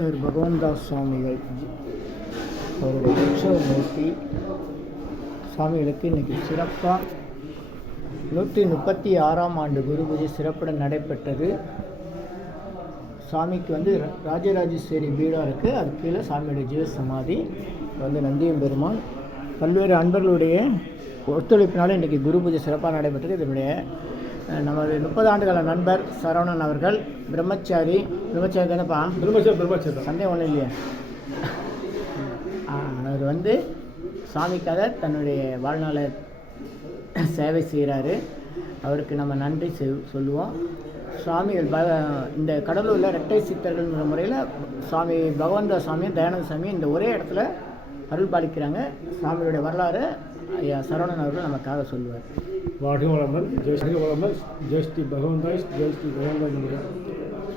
சித்தர் பகவந்தாஸ் சுவாமிகள் அவருடைய உற்சவமூர்த்தி சுவாமிகளுக்கு இன்றைக்கி சிறப்பாக 136ஆம் ஆண்டு குரு பூஜை சிறப்புடன் நடைபெற்றது. சாமிக்கு வந்து ராஜராஜேஸ்வரி பீடம் இருக்குது, அது கீழே சாமியுடைய ஜீவ சமாதி வந்து நந்தியம் பெருமான். பல்வேறு அன்பர்களுடைய ஒத்துழைப்பினாலும் இன்றைக்கி குரு பூஜை சிறப்பாக நடைபெற்றது. இதனுடைய நமது 30 ஆண்டுகால நண்பர் சரவணன் அவர்கள் பிரம்மச்சாரி தானேப்பா? பிரம்மச்சாரி சந்தேகம் ஒன்றும் இல்லையா? அவர் வந்து சாமிக்காக தன்னுடைய வாழ்நாளை சேவை செய்கிறாரு. அவருக்கு நம்ம நன்றி சொல்லுவோம். சுவாமிகள் இந்த கடலூரில் ரெட்டை சித்தர்கள்ங்கிற முறையில் சுவாமி பகவந்த சாமியும் தயானந்த சாமியும் இந்த ஒரே இடத்துல அருள் பாலிக்கிறாங்க. சுவாமியுடைய வரலாறு ஐயா சரவணன் அவர்கள் நமக்காக சொல்லுவார். வாழ்க வளமுடன். ஜெயஸ்ரீ வளமுடன். ஜெயஸ்ரீ பகவந்தாய். ஜெயஸ்ரீ பகவந்தாய்.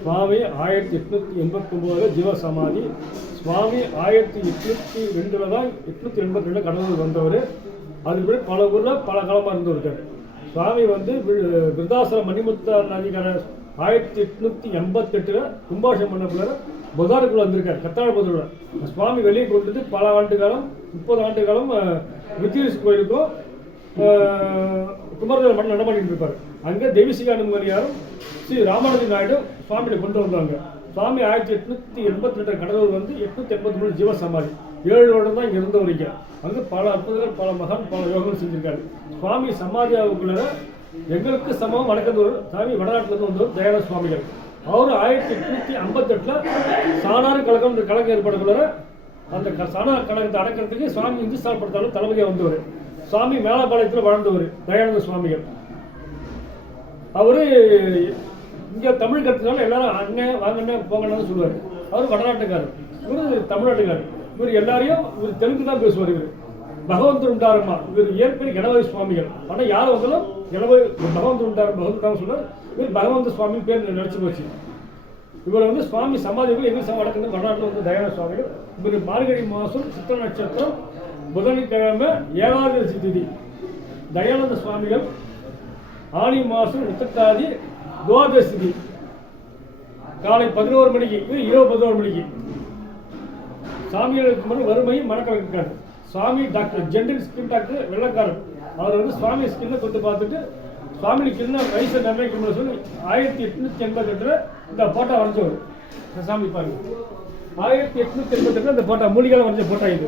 சுவாமி 1889 ஜீவ சமாதி. சுவாமி 1802 தான் 882 கடலூர் வந்தவர். அதுபடி பல ஊரில் பல காலமாக இருந்தவர். சுவாமி வந்து விருதாசலம் மணிமுத்தார் நதிகர 1888 கும்பாஷம் பண்ணக்குள்ள புதாருக்குள்ள வந்திருக்கார். கத்தாழ புதூர் சுவாமி வெளியே கொண்டுட்டு பல ஆண்டு காலம் 30 ஆண்டு காலம் வித்தியஸ் கோயிலுக்கும் குமரதேவர் மண் நடமாடிட்டு இருப்பார். அங்கே தெய்வசிகானந்தமரியாரும் ஸ்ரீ ராமானுஜி நாயுடு சுவாமியை கொண்டு வந்தாங்க. சுவாமி 1882 கடலூர் வந்து 883 ஜீவ சமாதி. 7 வருடம் தான் இங்கே இருந்தவரிங்க. அங்கே பல அற்புதங்கள், பல மகான், பல யோகங்கள் செஞ்சிருக்காரு. சுவாமி சமாதியாவுக்குள்ள எங்களுக்கு சமம் வணக்கத்தவர் சாமி வடநாட்டிலிருந்து வந்தவர் தயானந்த சுவாமிகள். அவர் 1858 சாணாறு கழகம் கழகம் ஏற்படக்குள்ள அந்த சாணார் கழகத்தை அடக்கிறதுக்கு சுவாமி இந்துஸ்தான் படுத்தாலும் தளபதியாக வந்தவர். சுவாமி மேலப்பாளையத்தில் வாழ்ந்தவர் தயானந்த சுவாமிகள். அவரு இங்கே தமிழ் கற்றுனால எல்லாரும் அண்ணன் வாங்கண்ணே போங்கன்னு சொல்லுவார். அவர் வடநாட்டுக்காரர், இவர் தமிழ்நாட்டுக்காரர். இவர் எல்லாரையும் இவர் தெலுங்கு தான் பேசுவார். இவர் பகவந்தர் உண்டாரம்மா, இவர் இயற்கை கணபதி சுவாமிகள். ஆனால் யார் வந்தாலும் பகவந்தர் உண்டாரம் பகவந்தான் சொல்லுவார். இவர் பகவந்த சுவாமி பேர் நினைச்சு போச்சு. இவர் வந்து சுவாமி சமாதிகள் எங்கள் வடக்கு வடநாட்டில் வந்து தயானந்த சுவாமிகள். இவர் மார்கழி மாதம் சித்திர நட்சத்திரம் புதன்கிழமை 7வது திதி. தயானந்த சுவாமிகள் ஆனி மாதம் உத்திரட்டாதி 12 திதி காலை 11 மணிக்கு இரவு 11 மணிக்கு. சாமிகளுக்கு முன் வறுமையும் மனக்கலக்காரு. சுவாமி டாக்டர் ஜென்ரல் ஸ்கின் டாக்டர் வெள்ளக்காரன். அவர் வந்து சுவாமி ஸ்கின்னை கொண்டு பார்த்துட்டு சுவாமிக்கு என்ன வயசை நிர்ணயிக்கணும்னு சொல்லி 1888 இந்த போட்டோ வரைஞ்சவர். சாமி பாருங்க, 1888 இந்த போட்டோ மூலிகால வரைஞ்ச போட்டோ. இது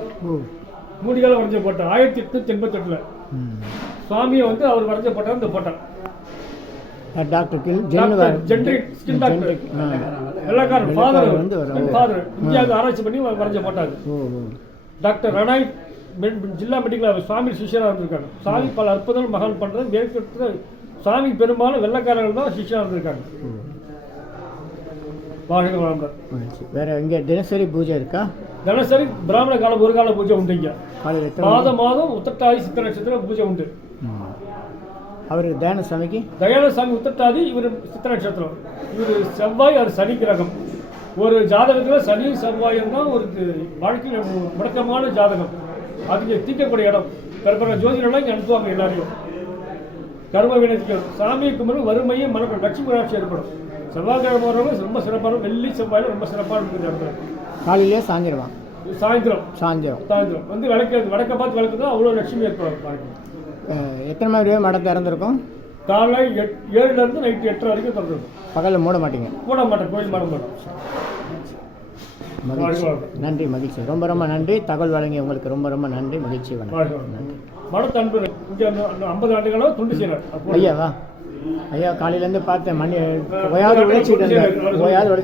மூலிகால வரைஞ்ச போட்டோ 1888 சுவாமியை வந்து அவர் வரைஞ்ச போட்டோ. இந்த photo doctor general skin doctor வெள்ளக்காரன் ஃபாதர் இந்தியாவுக்கு ஆராய்ச்சி பண்ணி வரைஞ்ச போட்டோ. டாக்டர் ரணாய் ஜில்லா மெடிக்கல் சுவாமி சிஷியராக இருந்திருக்காங்க. சாமி பல அற்புதங்கள் மகான் பண்ணுறது மேற்கொண்டு சாமி பெரும்பாலும் வெள்ளக்காரர்கள் தான் சிஷியராக இருந்திருக்காங்க. வேற இங்கே தினசரி பூஜை இருக்கா? தினசரி பிராமண கால ஒரு கால பூஜை உண்டு. இங்கே மாதம் உத்திரட்டாதி சித்திர நட்சத்திரம் பூஜை உண்டு. அவருக்கு தயானந்த சாமி உத்திரட்டாதி, இவர் சித்திர நட்சத்திரம். இவர் செவ்வாய், அவர் சனி கிரகம். ஒரு ஜாதகத்தில் சனி செவ்வாயும் தான் ஒரு வாழ்க்கையில் முடக்கமான ஜாதகம். அதுக்கு தீர்க்கக்கூடிய இடம். பிறப்பிற ஜோதிடம்லாம் இங்கே அனுப்புவாங்க எல்லாரையும். கர்ம வினைக்கும் சாமிக்கு முன் வறுமையும் மனக்கும் லட்சுமி ராட்சி ஏற்படும். செவ்வாய்க்கிழமை வரவங்க ரொம்ப சிறப்பான, வெள்ளி செவ்வாயில் ரொம்ப சிறப்பான இருக்குது. காலையிலே சாயந்தரம் வந்து வடக்க பார்த்து விளக்குதான் அவ்வளோ லட்சுமி ஏற்படும். எத்தனை மணி மடத்தை இறந்துருக்கும்? காலை 7லேருந்து நைட்டு 8 வரைக்கும் திறந்துருக்கும். பகலில் மூட மாட்டேன், கோயில் மாட மாட்டோம். நன்றி, மகிழ்ச்சி. ரொம்ப ரொம்ப நன்றி. தகவல் வழங்கி உங்களுக்கு ரொம்ப ரொம்ப நன்றி, மகிழ்ச்சி. நன்றி. மடத்து அன்பு இங்கே 50 ஆண்டுகளாக தொண்டு செய்யறார். ஐயா காலையிலேருந்து பார்த்தேன். மணி ஓயாது உழைச்சிட்டு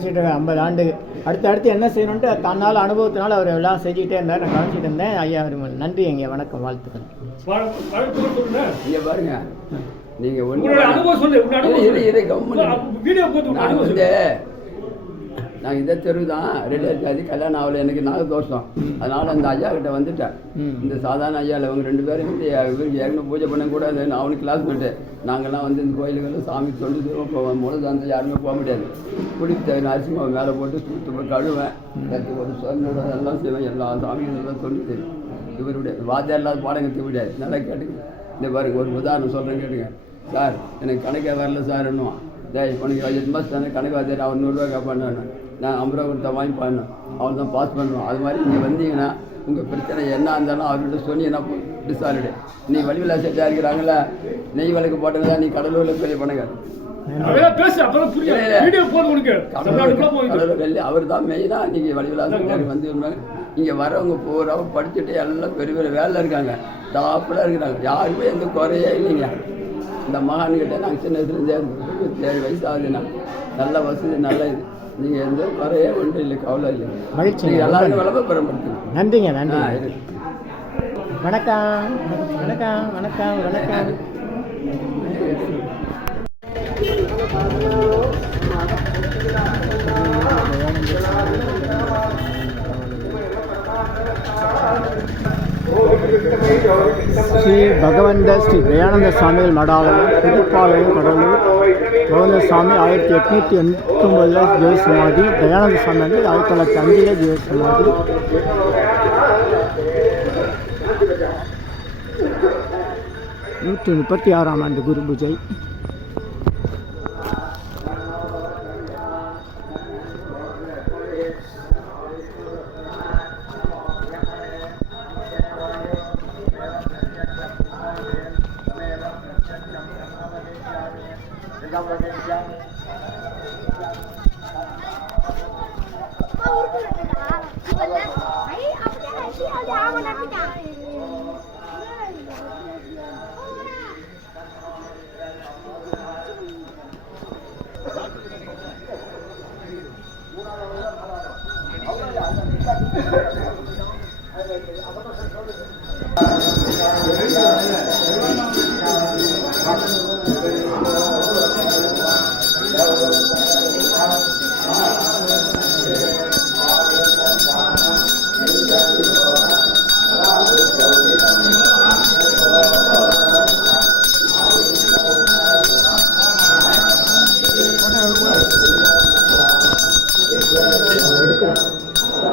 இருந்தேன் 50 ஆண்டு. அடுத்து என்ன செய்யணுன்ட்டு தன்னால் அனுபவத்தினால அவர் எல்லாம் செஞ்சுக்கிட்டே இருந்தார். நான் கவனிச்சிட்டு இருந்தேன். ஐயா நன்றி. ஐயா வணக்கம், வாழ்த்துக்கள். பாருங்க, நீங்க நான் இந்த தெரு தான் ரெண்டாயிரத்தி கல்யாணம் ஆகலை. எனக்கு நாகதோஷம். அதனால் அந்த ஐயா கிட்ட வந்துட்டேன். இந்த சாதாரண ஐயாவில் இவங்க 2 பேரும் வந்து இவருக்கு ஏற்கனவே பூஜை பண்ணக்கூடாது. நான் அவனுக்கு கிளாஸ் பண்ணிட்டேன். நாங்கள்லாம் வந்து இந்த கோயிலுக்கெல்லாம் சாமி தொண்டு செய்வோம், போவேன். முழுது வந்து யாருமே போக முடியாது. குடிக்கு தேவையான அரிசி மாவு மேலே போட்டு சுத்தமாக கழுவேன். ஒரு சொன்னோட எல்லாம் செய்வேன். எல்லா சாமிகளும் எல்லாம் தொண்டு செய்வேன். இவருடைய வாத்தியம் இல்லாத பாடம் கற்று முடியாது. நல்லா கேட்டுங்க. இந்த பாருங்க, ஒரு உதாரணம் சொல்கிறேன் கேட்டுங்க. சார் எனக்கு கணக்கே வரல சார். இன்னும் உனக்கு 8 மாதம் தானே கணக்கு வாத்தியார், அவர் 100 ரூபா கேட்பான்னு நான் 50 ரூபா கொடுத்தா வாங்கி பாடணும், அவர் தான் பாஸ் பண்ணணும். அது மாதிரி நீங்கள் வந்தீங்கன்னா உங்கள் பிரச்சனை என்ன இருந்தாலும் அவர்கிட்ட சொன்னீங்கன்னா டிசாலிடு. நீ வடிவிலா செட்டாக இருக்கிறாங்களா, நெய் விளக்கு போட்டதா நீ கடலூரில் பெரிய பண்ணுங்க. அவர் தான் மெயினாக நீங்கள் வடிவிலா செட்டாக வந்து இங்கே வரவங்க பூராவும் படிச்சுட்டு எல்லாம் பெரிய பெரிய வேலை இருக்காங்க, டாப்பில் இருக்கிறாங்க. யாருமே எந்த குறையே இல்லைங்க. இந்த மகான்கிட்ட நாங்கள் சின்ன வயசுலேருந்தே 27 வயசு ஆகுதுண்ணா. நல்ல வசதி, நல்ல இது. நீங்கள் எந்த குறையே ஒன்றும் இல்லை, கவலை இல்லை. மகிழ்ச்சி. நீங்கள் எல்லாருமே விளம்பரப்படுத்துங்க. நன்றிங்க, நன்றி. வணக்கம் வணக்கம் வணக்கம் வணக்கம். ஸ்ரீ பகவந்த ஸ்ரீ தயானந்த சுவாமிகள் மடாலயம், புதுப்பாளையம், கடலூர். பகவந்த சுவாமி 1889 ஜீவ சமாதி. தயானந்த சுவாமி வந்து 1905 ஜீவ சமாதி. 136ஆம் ஆண்டு குரு பூஜை.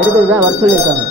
எடுக்கிறது தான் வர சொல்லியிருக்காங்க.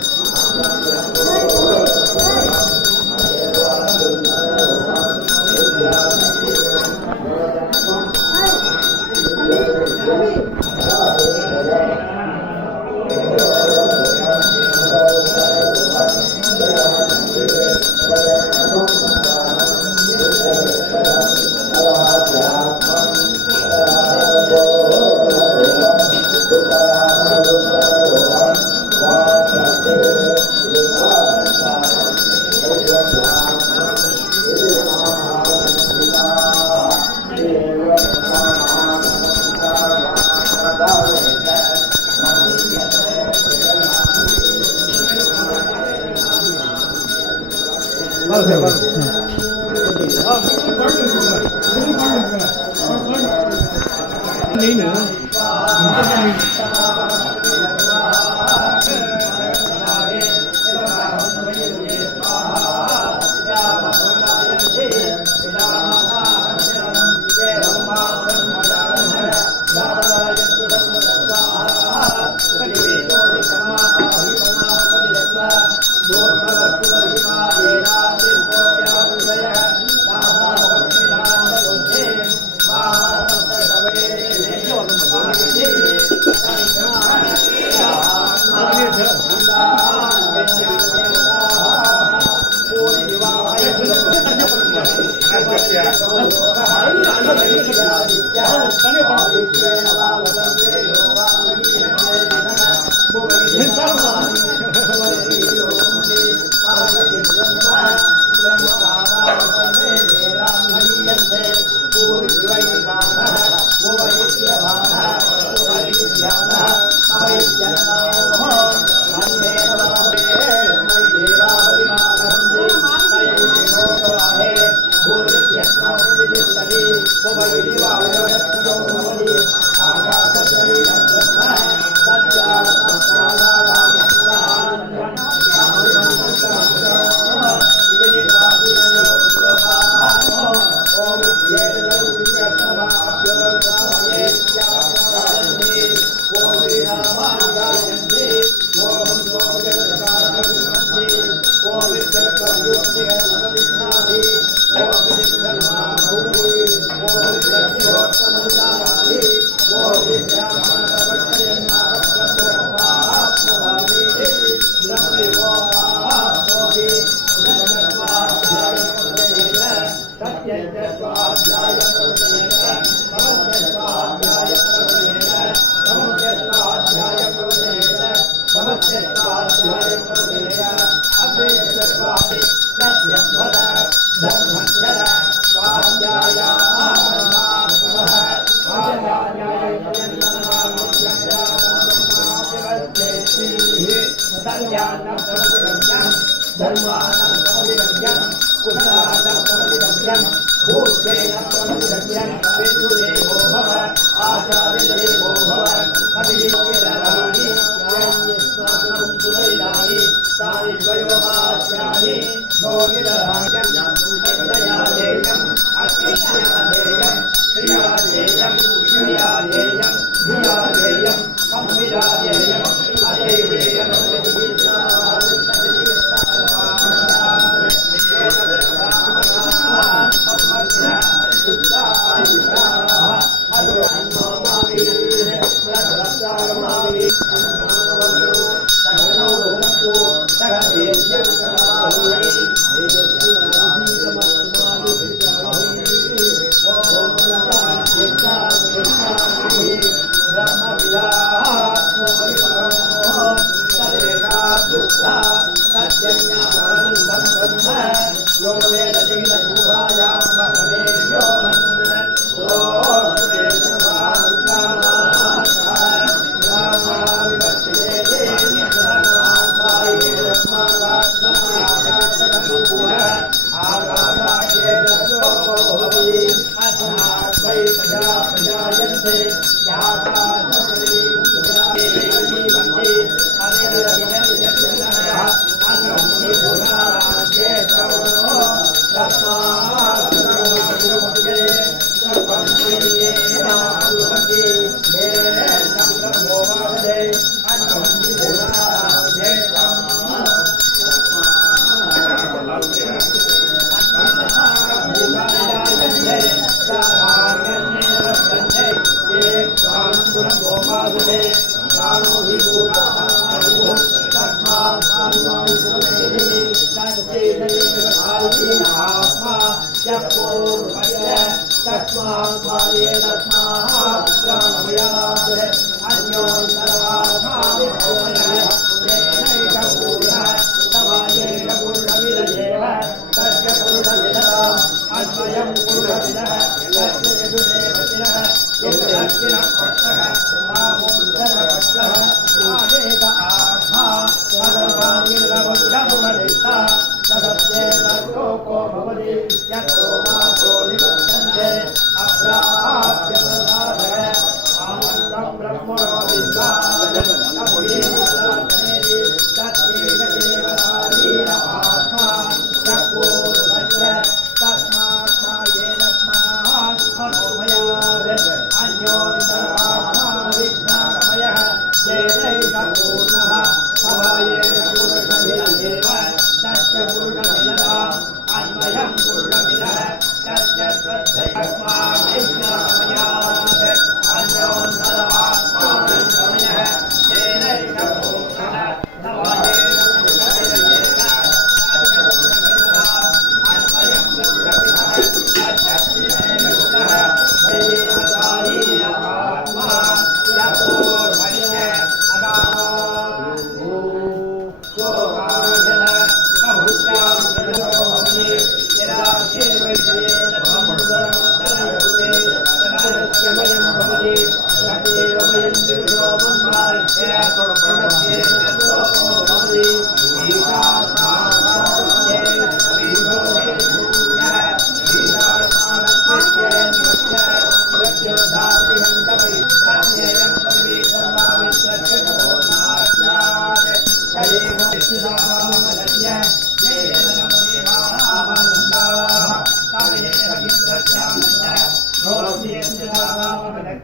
Oh,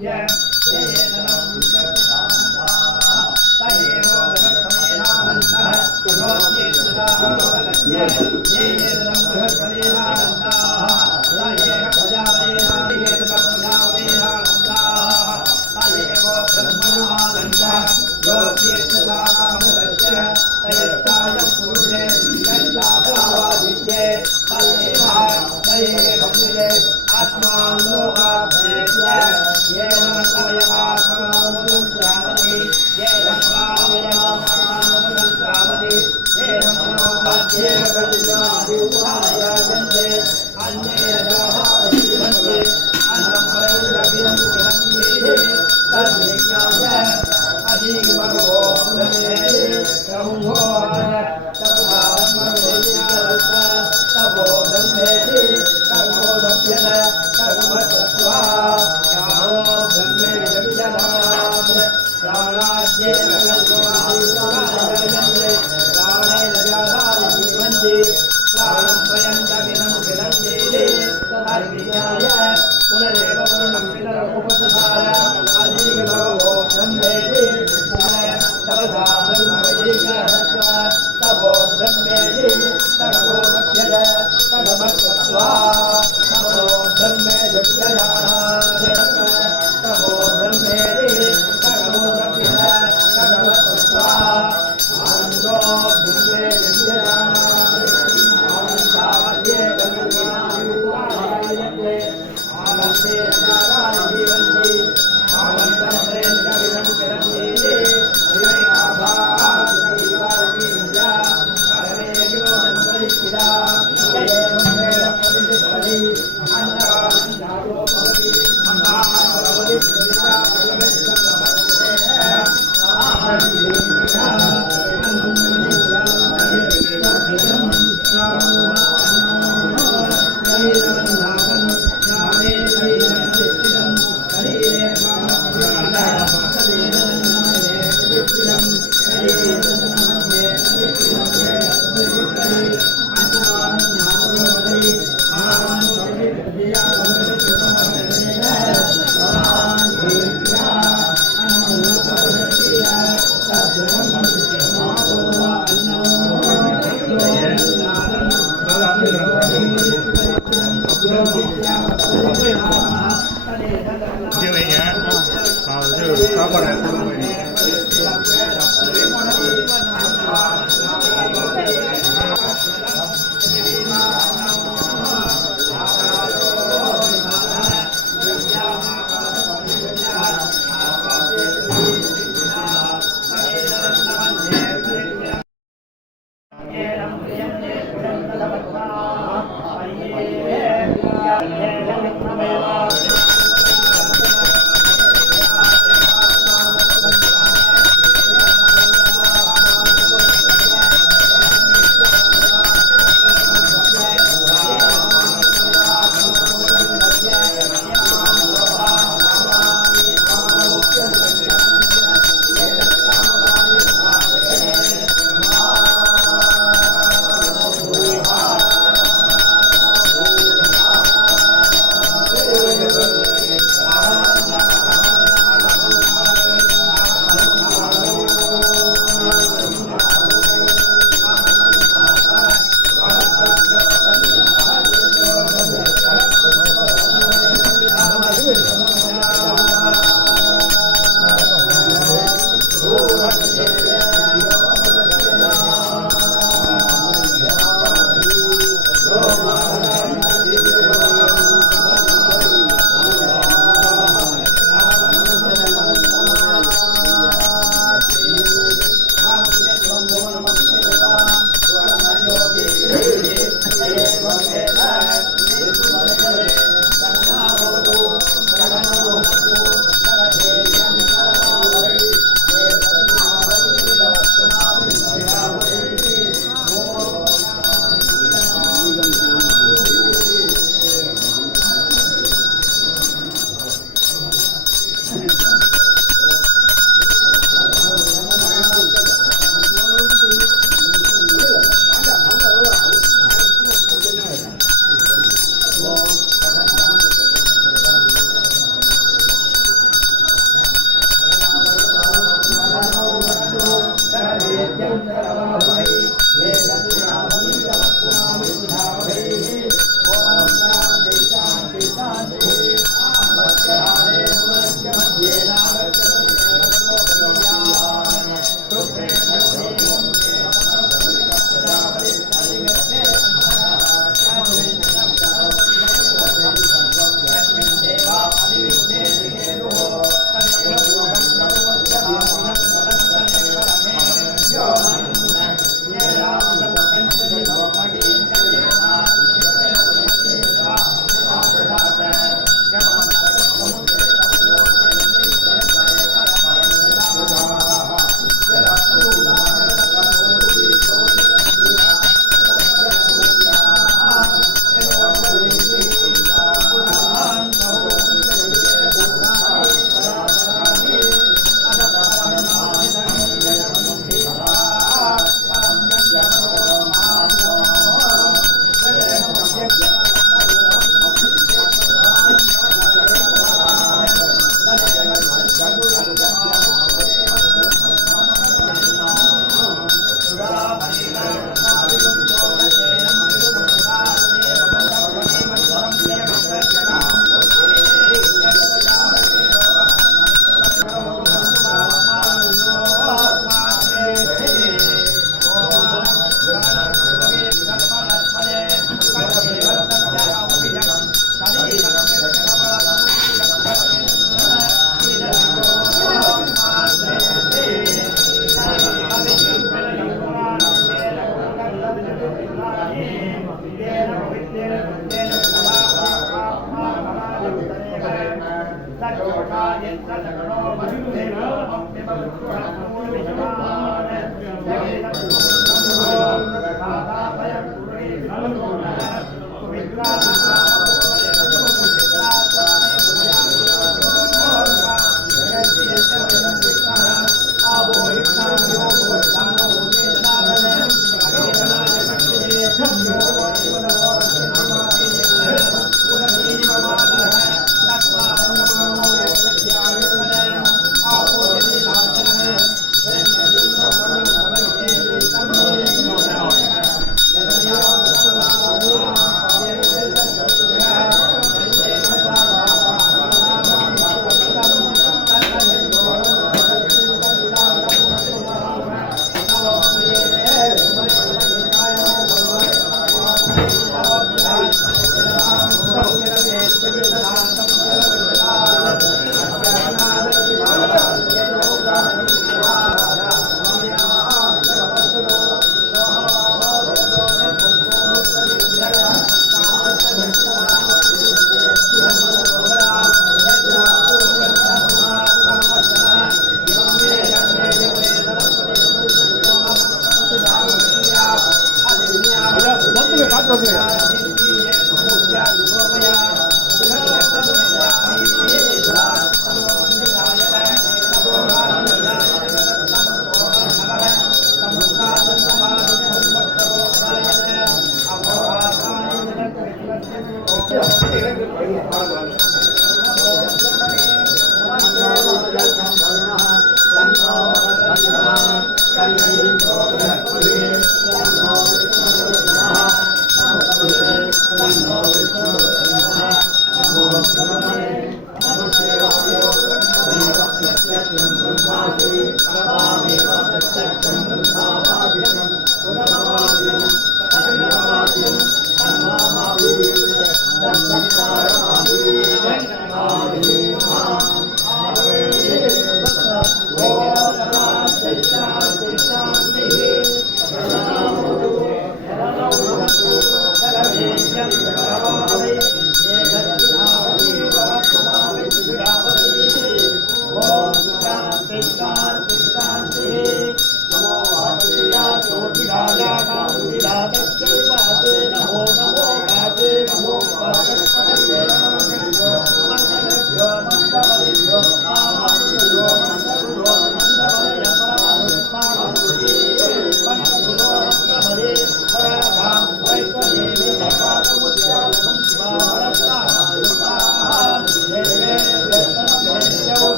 Yeah.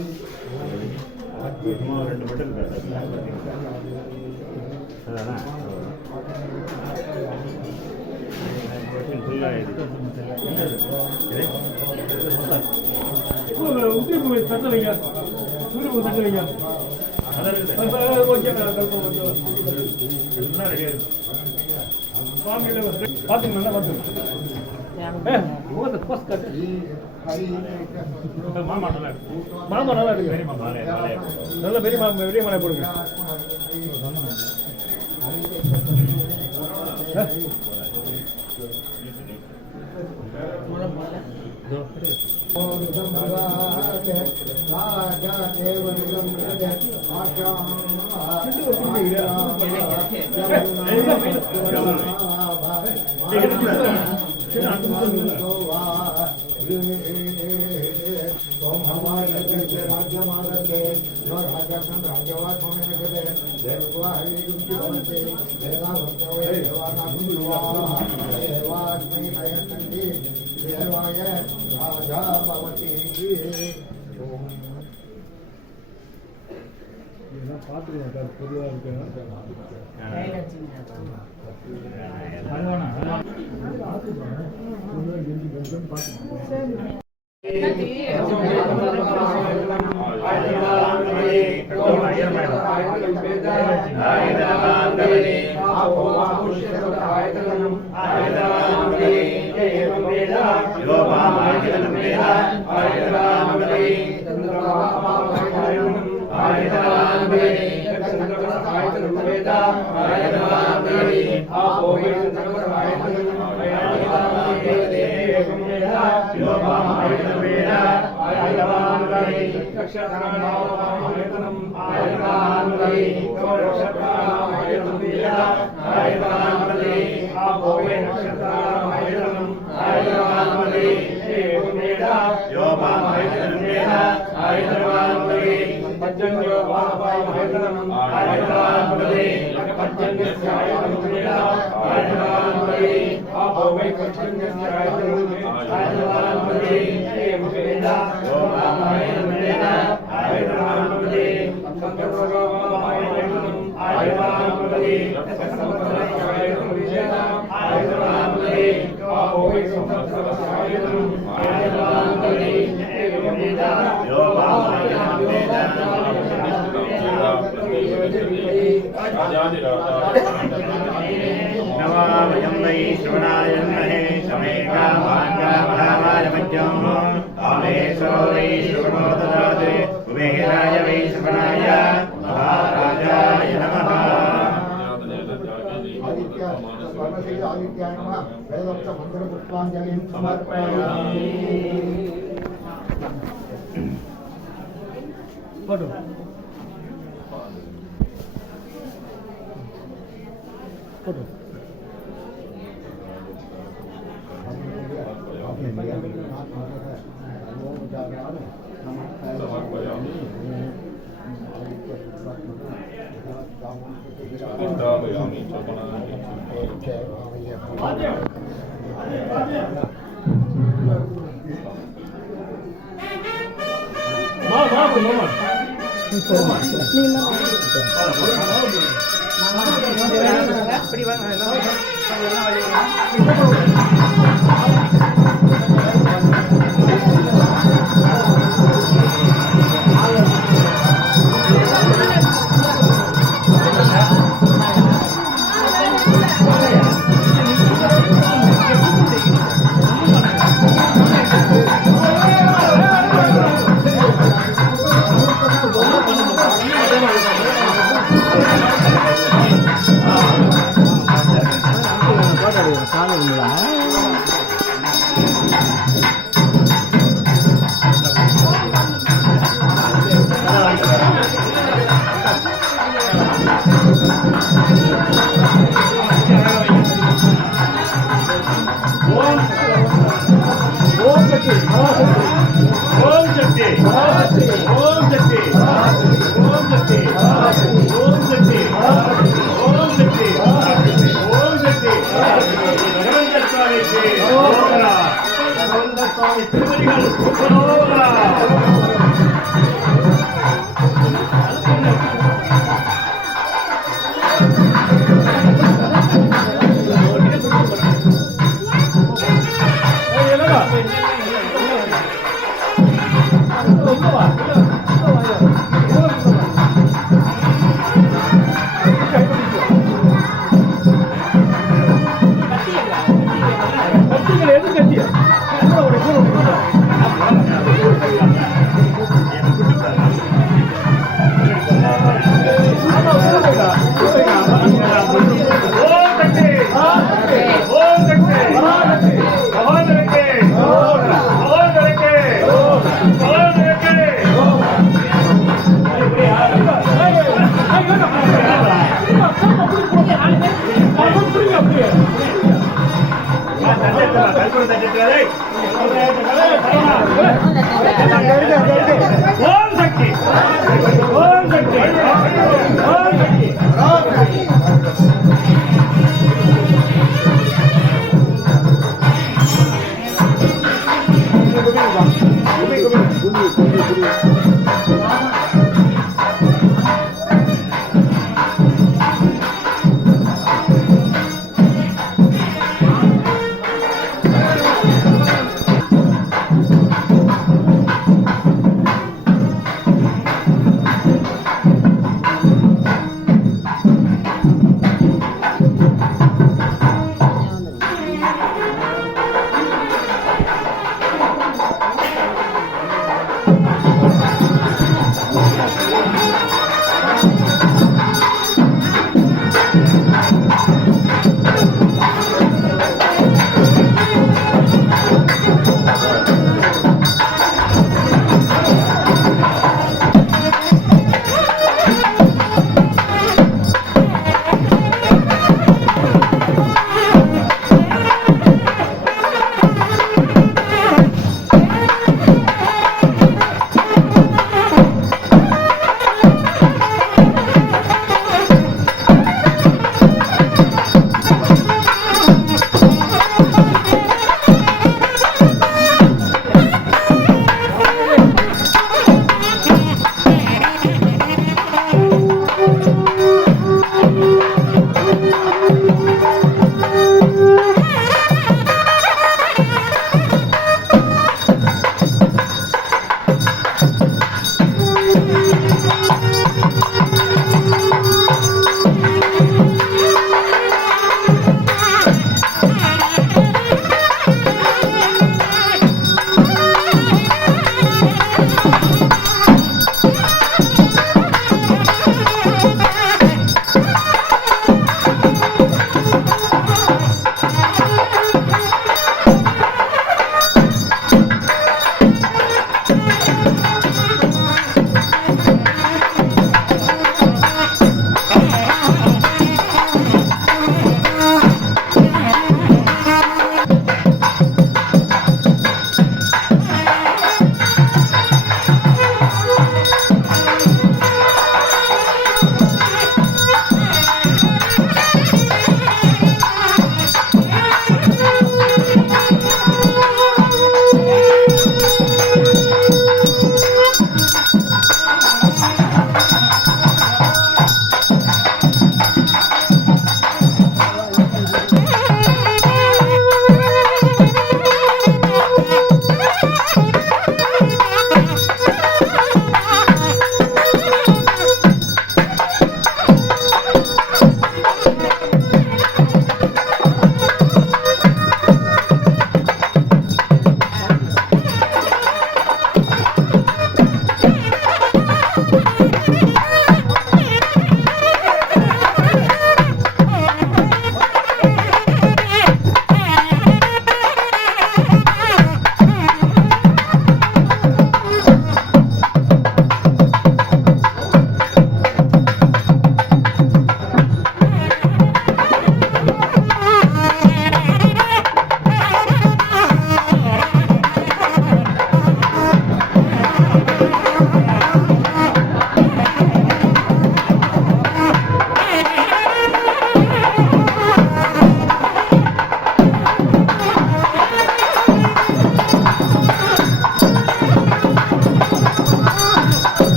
2 மட்டும் அதான் உத்திரிப்பு தட்ட வைங்க, உத்திரிப்பு தட்ட வைங்க. பாத்துங்க மாமா நல்லா இருக்கு. நல்ல பெரிய மாலை போடுங்க. தேவாய ராஜா பவதி. பார்த்துக்கணும் பொதுவாக இருக்கு. नमामयं वै श्रवणाय महे शमेका महामायमज्ञं आमेशो वै श्रवणो ददाते कुबेराय वै श्रवणाय महाराजाय नमः। आदित्याय नमः। वेदोक्त मंत्र पुष्पांजलिं समर्पयामि। திருமணிகள்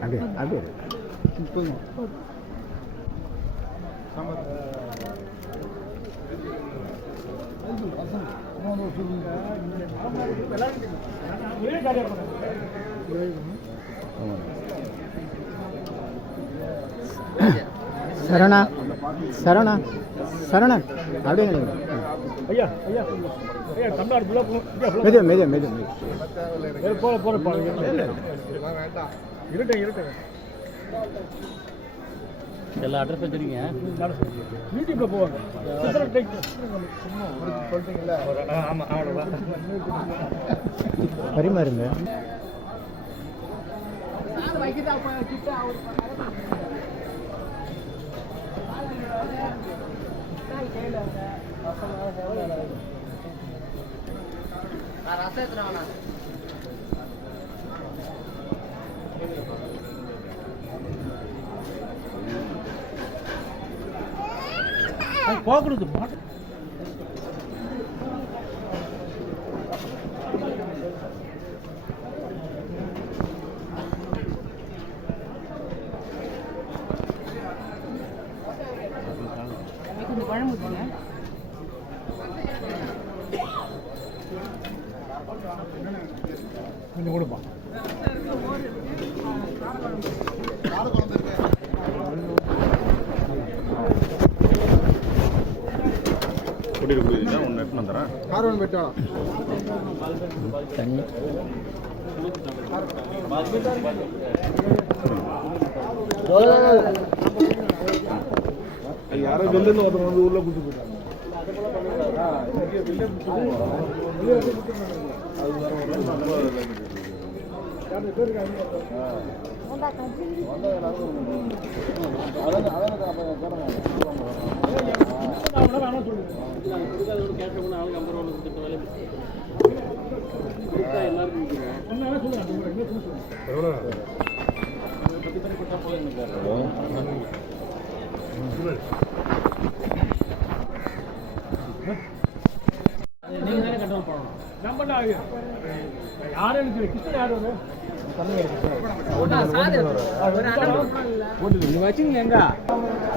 அப்படியே அப்படியே சரவணா சரவணா சரவணன் அப்படியே ஐயா ஐயா ஐயா தமிழ்நாடு ஃபுல்லாக மெது மெது மெது மெது போகிற இருட்டேன் இருட்டேன் எல்லா அட்ரஸ் வச்சுருக்கீங்க யூடியூப்ல போவாங்க ஆமாம் அவ்வளோதான் பரிமாறுங்க போக்குறது கொஞ்சம் கொடுப்பா கார்வன் பெட்டாளா தண்ணி யாரோ வெளில ஒருத்தர் வந்து உள்ள கூட்டு போயிட்டாங்க யாரும் எனக்கு கிருஷ்ணன் யார் வரும் வச்சுங்க எங்க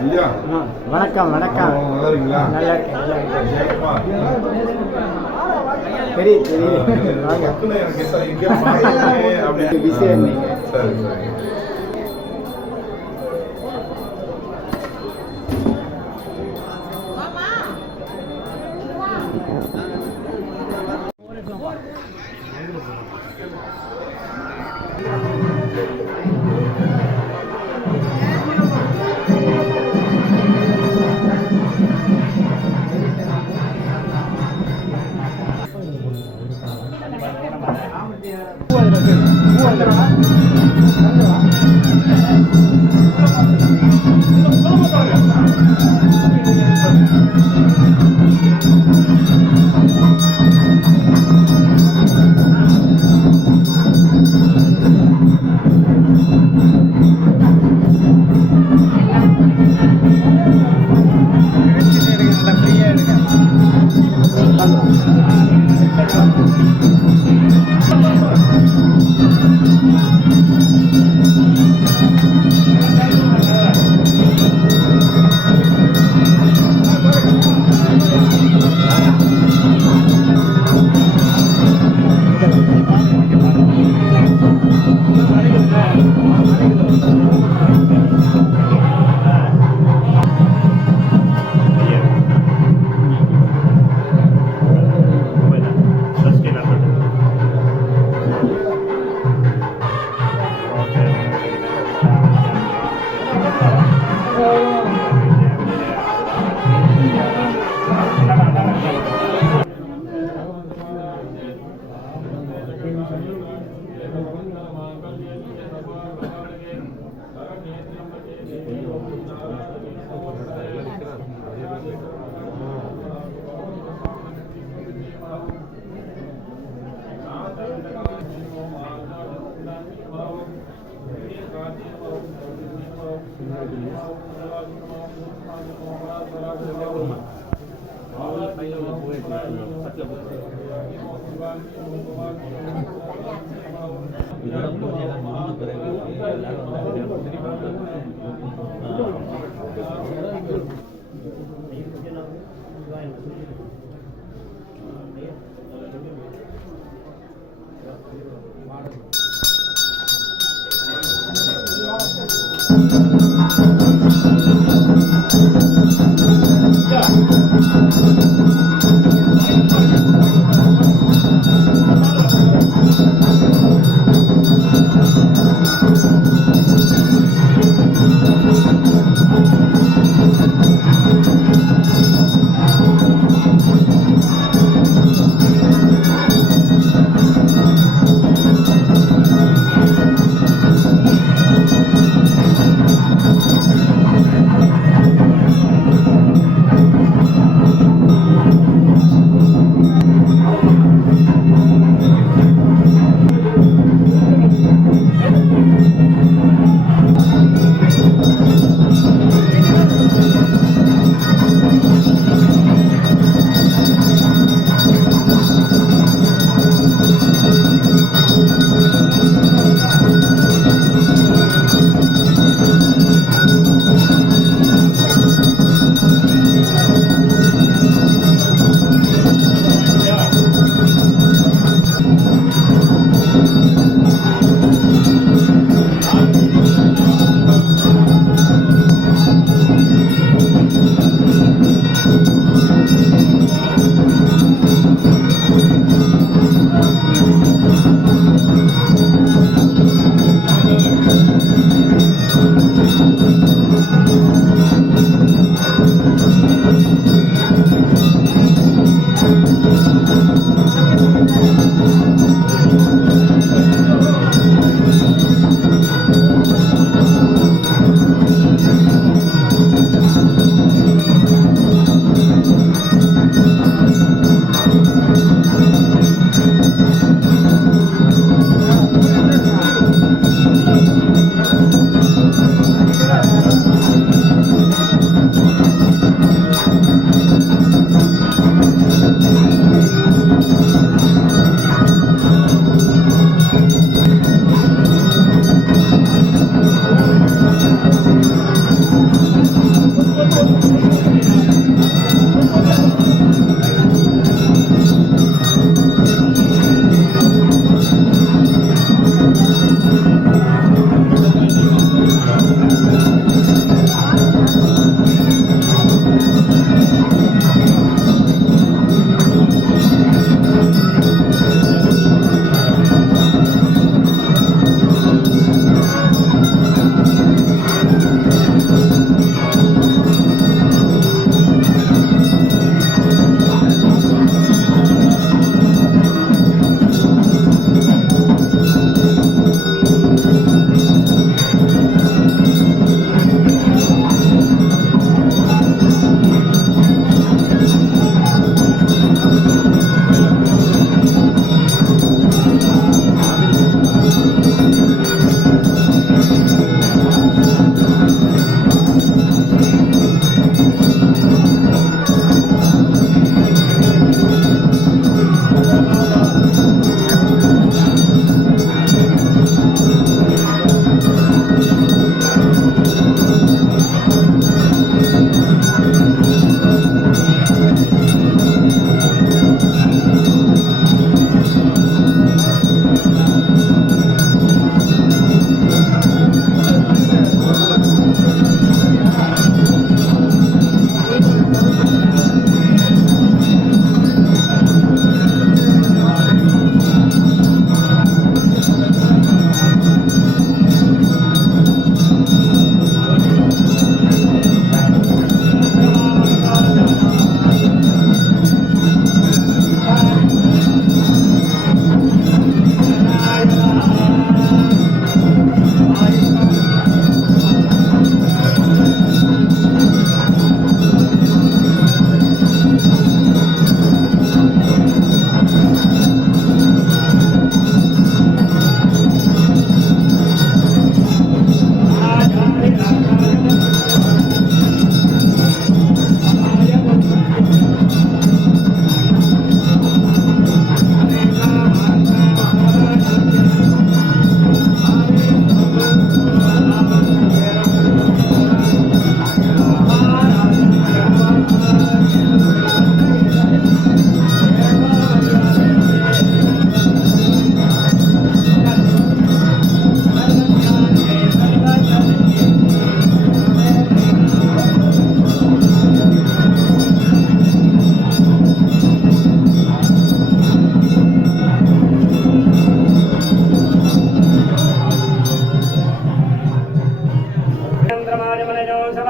ஐயா வணக்கம் வணக்கம் நல்லா இருக்கீங்களா? நல்லா இருக்கேன் நல்லா இருக்கேன் ஏப்பா, தெரியுது தெரியுது வாங்க டக்குனு எனக்கு சார் இங்கே பாருங்க அப்படின்னு பிஸியாக இருந்தீங்க சரி சரி இதோட பூஜைலாம் முடிஞ்ச பிறகு எல்லாரும் வந்து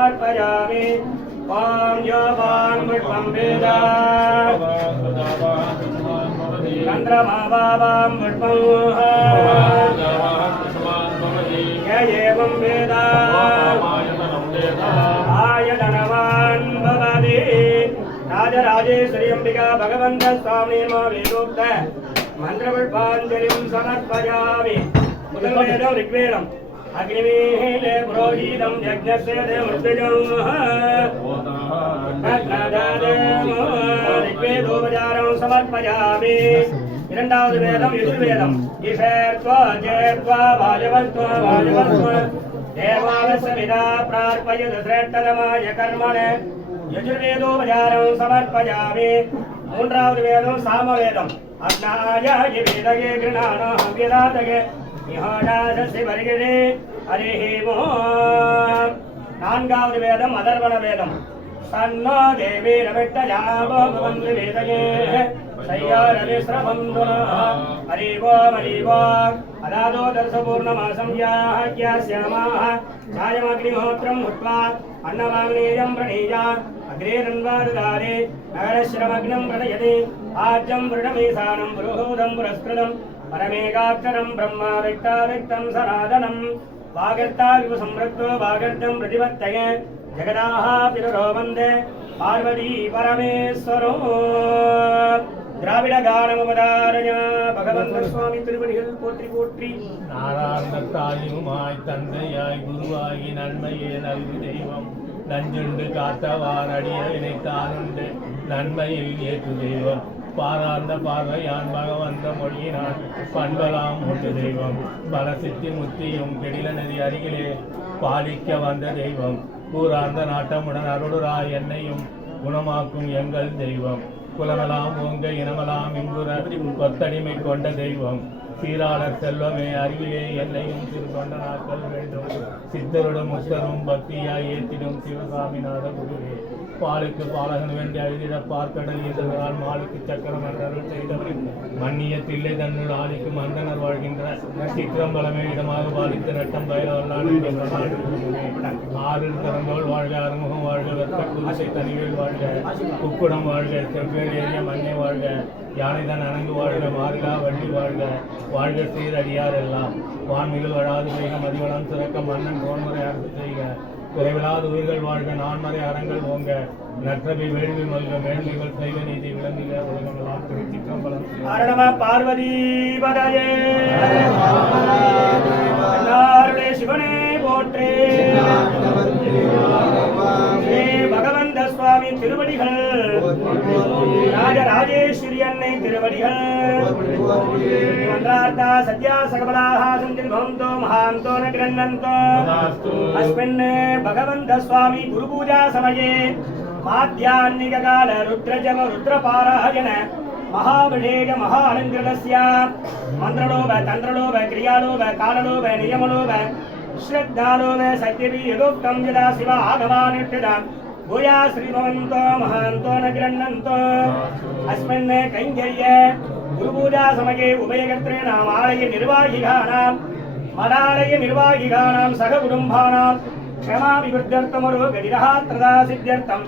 समर्पयामि ओम यो वां पुष्पं वेद चंद्रमा वां पुष्पं य एवं वेद आयतनवान् भवति राजराजेश्वरी अंबिका भगवन्त स्वामी नमो वेदोक्त मंत्रपुष्पाञ्जलिं समर्पयामि वेदं ऋग्वेदम् अग्निमीले पुरोहितं यज्ञस्य मृत्युजं ऋग्वेदोपचारं समर्पयामि இரண்டாவது வேதம் எதிர்வேதம் ஈஷேர்த்வா ஜேர்த்வா வாஜவஸ்த்வா வாஜவஸ்த்வா தேவாவசவிதா பிரார்ப்பயது சிரேஷ்டதமாய கர்மண யஜுர்வேதோபச்சாரம் சமர்ப்பயாமி மூன்றாவது வேதம் சாமவேதம் அக்னாய வேதகே கிருணாணோ ஹவ்யதாதகே நிஹாடாசஸ்ய வரிகரே ஹரிஹி ஓம் நான்காவது வேதம் அதர்வண வேதம் சன்னோ தேவி ரவிட்டஜாபோ பவந்து வேதகே अदादो दर्शपूर्णमासंख्यास्यामाः छायमग्निहोत्रं हुत्वा अन्नवाग्नेयं प्रणीया अग्रे रन्वाददारे नगरश्रमग्नं प्रणयति आज्यं वृणमीसानं पुरुहूतं पुरस्कृतं परमेकाक्षरं ब्रह्मा व्यक्ताव्यक्तं सनातनं वागर्ताविव संवृत्तो वागर्तं प्रतिपत्तये जगदाः पितरो वन्दे पार्वती परमेश्वरो திராவிட கானமவதாரய பகவந்த சுவாமி திருவடிகள் போற்றி போற்றி. நாராயண தாயுமாய் தந்தையாய் குருவாகி நன்மையே நல்கு தெய்வம் நஞ்சுண்டு காத்தவார் அடிய இணைத்தானுண்டு நன்மையில் ஏற்று தெய்வம் பாரார்ந்த பார்வையான் பகவந்த மொழியினான் பண்பலாம் உண்டு தெய்வம் பல சித்தி முத்தியும் கெடில நதி அருகிலே பாலிக்க வந்த தெய்வம் கூறார்ந்த நாட்டமுடன் அருளுராய் என்னையும் குணமாக்கும் எங்கள் தெய்வம் குலமெல்லாம் ஓங்க இனமெல்லாம் இங்குற கொத்தடிமை கொண்ட தெய்வம் சீராளர் செல்வமே அறிவிலே என்னையும் சிறு தொண்டனாக்கல் வேண்டும் சித்தருடன் முத்தரும் பக்தியாய் ஏற்றிடும் சிவசாமிநாத குருவே பாலுக்கு பாலகன் வேண்டி அழுதிட பார்க்கடல் எதிர்கிறால் மாலுக்கு சக்கரம் என்றருள் செய்தவர் மன்னிய தில்லை தன்னுள் ஆளிக்கு மந்தனர் வாழ்கின்ற சித்திரம்பலமே இடமாக பாலித்து நட்டம் பயிரவல்லாடு ஆறில் திறந்தோள் வாழ்க அறுமுகம் வாழ்க வெத்த குதிசை தனிகள் வாழ்க குக்குடம் வாழ்க செவ்வேறு ஏறிய மண்ணை வாழ்க யானைதான் அணங்கு வாழ்க மாறிலா வள்ளி வாழ்க வாழ்க சீரடியார் எல்லாம் வான்மிகள் வழாது செய்க மதிவளம் சிறக்க மன்னன் கோன்முறை அரசு செய்க குறைவிலாத உயிர்கள் வாழ்க நான்மறை அறங்கள் ஓங்க நற்றபி வேள்வி மல்க மேன்மைகள் செய்வ நீதி விளங்குக உலகமெல்லாம் திருச்சிற்றம்பலம் அரணம பார்வதி பதயே சிவனே போற்றே ஸ்ரீ பகவந்த சுவாமி திருவடிகள் ராஜராஜேஸ்வரி அன்னை திருவடிகள் மந்திரார்த்தா சத்யா சகபலாஹ சந்திர்பவந்தோ மகாந்தோ ந கிரண்ணந்தோ அஸ்மின் பகவந்த சுவாமி குரு பூஜா சமயே மாத்யான்னிக கால ருத்ரஜம ருத்ரபாராயண महाविषेक महालंकृतस्य मंत्रलोभ तंत्रलोभ क्रियालोभ काललोभ नियमलोभ श्रद्धालोभ सत्यपि यदोक्तं यदा शिव आगमानुष्ठितं भूया श्रीभवन्तो महान्तो न गृह्णन्तो अस्मिन् कैङ्कर्ये गुरुपूजा समये उभयकर्त्रे नामालय निर्वाहिकानां मदालय निर्वाहिकानां सहकुटुम्बानां क्षमा विवृद्ध्यर्थमरोगतिरः तदा सिद्ध्यर्थं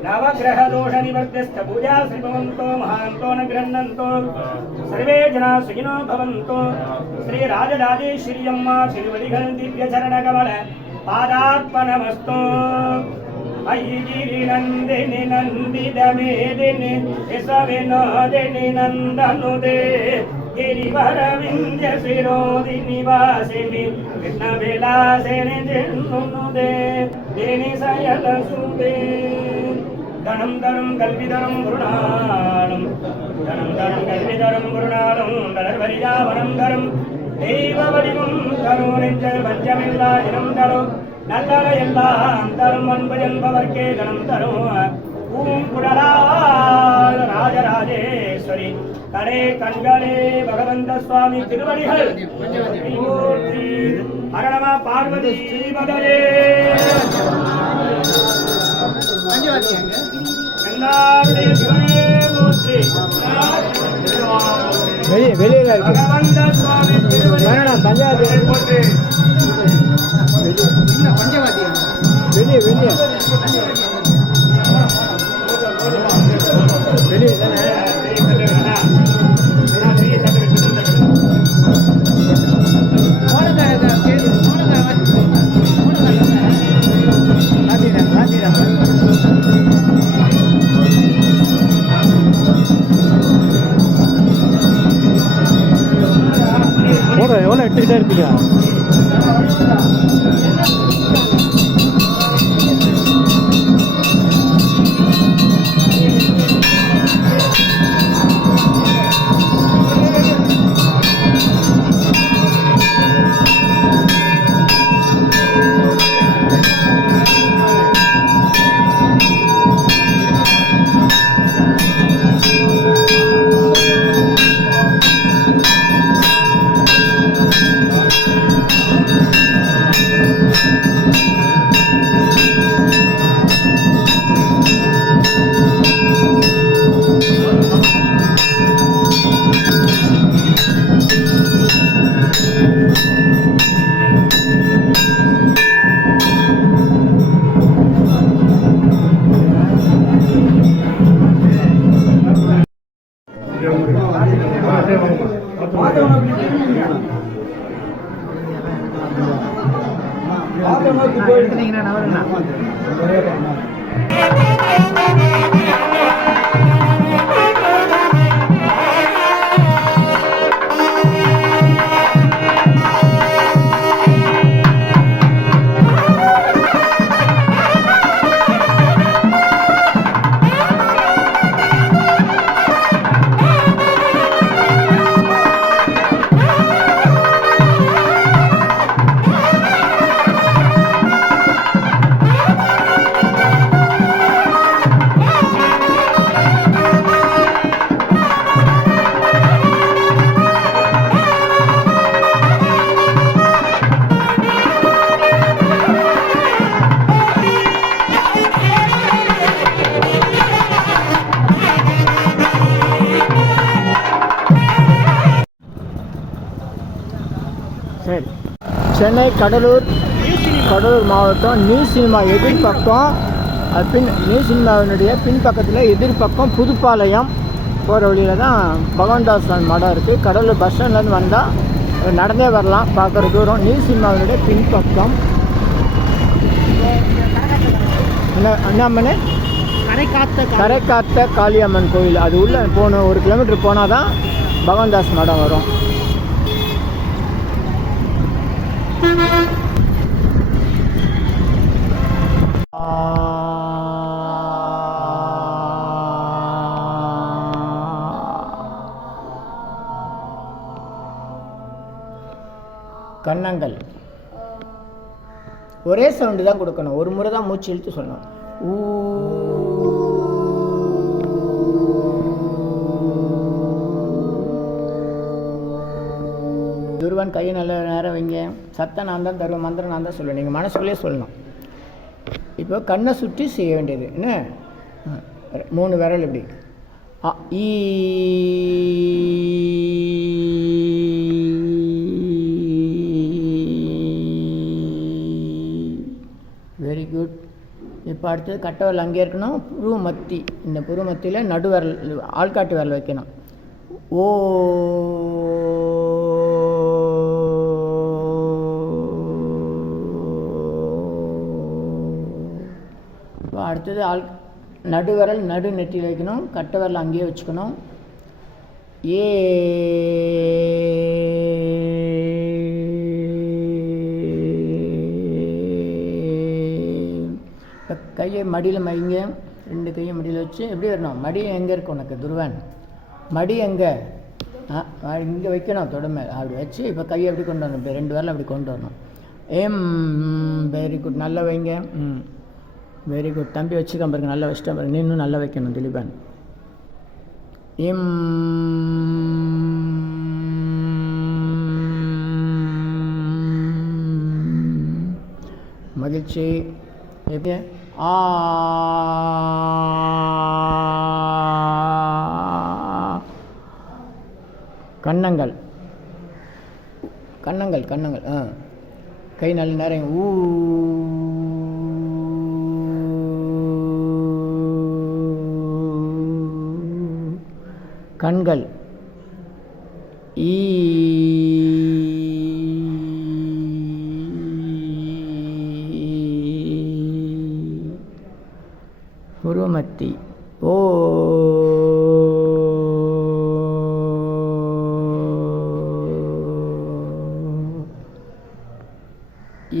नवग्रह दोष निवर्त्यस्त पूजा श्रीभवन्तो महान्तो न गृह्णन्तो सर्वे जना सुखिनो भवन्तो श्री राजराजेश्वरी अम्मा तिरुवडिगल दिव्य चरण कमल पादार्पणमस्तु अयि गिरि नन्दिनि नन्दित मेदिनि विश्वविनोदिनि नन्दनुदे गिरिवर विन्ध्य शिरोदिनि वासिनि कृष्णविलासिनि जिन्नुनुदे दिनि शयन सुदे धनं धनं कल्पितरं गुरुणालं धनं धनं कल्पितरं गुरुणालं दलर्वरिजावनं धरं देववडिवं धरो नெஞ்சல் பஞ்சமில்லா இனம் தரோ நல்லற எல்லாம் தரும் அன்பு என்பவர்க்கே தனம் தரும் பூங்குழலால் ராஜராஜேஸ்வரி கடே கண்களே பகவந்த சுவாமி திருவடிகள் போற்றி. அரணம பார்வதி பதரே எல்லாருடைய சிவனே போற்றி. வெளியே பகவந்த சுவாமி திருவடிகள் பஞ்சாயத்து போற்றி. வெளியே வெளியே வெளியே தானே எவ்வளோ எடுத்துக்கிட்டே இருப்பீங்க? சரி, சென்னை கடலூர் மாவட்டம் நியூ சினிமா எதிர்பக்கம் நியூ சினிமாவினுடைய பின்பக்கத்தில் எதிர்பக்கம் புதுப்பாளையம் போகிற வழியில் தான் பகவான்தாஸ் மடம் இருக்குது. கடலூர் பஸ் ஸ்டாண்ட்லேருந்து வந்தால் நடந்தே வரலாம், பார்க்குற தூரம். நியூ சினிமாவினுடைய பின்பக்கம் அண்ணாமனை கரை காத்த காளியம்மன் கோயில், அது உள்ளே போகணும். 1 கிலோமீட்டர் போனால் தான் பகவான்தாஸ் மடம் வரும். கன்னங்கள் ஒரே சவுண்டு தான் கொடுக்கணும். ஒரு முறை தான் மூச்சு இழுத்து சொல்லணும். துருவன் கையை நல்ல நேரம் வைங்க. சத்தம் நான் தான் தருவேன், மந்திரம் நான் தான் சொல்லுவேன். நீங்கள் மனசுக்குள்ளே சொல்லணும். இப்போ கண்ணை சுற்றி செய்ய வேண்டியது என்ன? 3 விரல் இப்படி வெரி குட். இப்போ அடுத்தது கட்டை விரல் அங்கே இருக்கணும். புருவ மத்தி, இந்த புருவ மத்தியில் நடு விரல் ஆள்காட்டு விரல் வைக்கணும். ஓ இப்போ அடுத்தது நடு விரல் நடு நெற்றியில் வைக்கணும். கட்டை விரல் அங்கேயே வச்சுக்கணும். ஏ கையை மடியில் வைங்க. 2 கையும் மடியில் வச்சு எப்படி வரணும்? மடி எங்கே இருக்கு உனக்கு துருவன்? மடி எங்கே? இங்கே வைக்கணும், தொடுமை அப்படி வச்சு. இப்போ கையை எப்படி கொண்டு வரணும்? இப்போ 2 விரல் அப்படி கொண்டு வரணும். வெரி குட், நல்லா வைங்க. Very good. தம்பி வச்சுக்க பாருங்க, நல்லா வச்சுட்டா பாருங்க. இன்னும் நல்லா வைக்கணும் திலீபன். மகிழ்ச்சி. எப்படி? கன்னங்கள் கன்னங்கள் கன்னங்கள் கை நல்ல நேரம். கண்கள் ஈ புருவமத்தி ஓ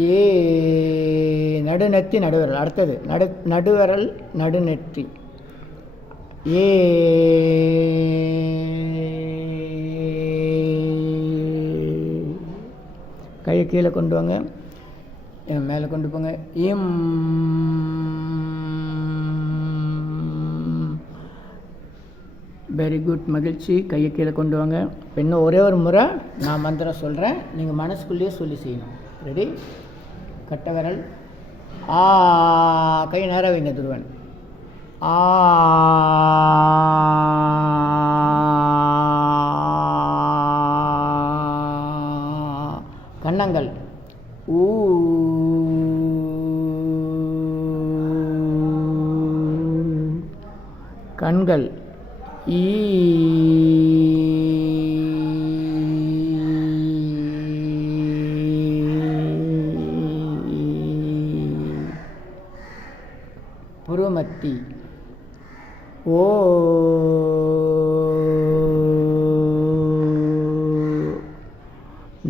ஏ நடுநெத்தி நடுவிரல். அடுத்தது நடுவிரல் நடுநெற்றி ஏ கையை கீழே கொண்டு வாங்க, மேலே கொண்டு போங்க. இம் வெரி குட், மகிழ்ச்சி. கையை கீழே கொண்டு வாங்க. இன்னும் ஒரே ஒரு முறை நான் மந்திரம் சொல்கிறேன், நீங்கள் மனசுக்குள்ளேயே சொல்லி செய்யணும். ரெடி? கட்டை விரல் ஆ, கை நேராக வைங்க துருவன். ஆ கன்னங்கள் ஊ கண்கள் ஈ புருவமத்தி ஓ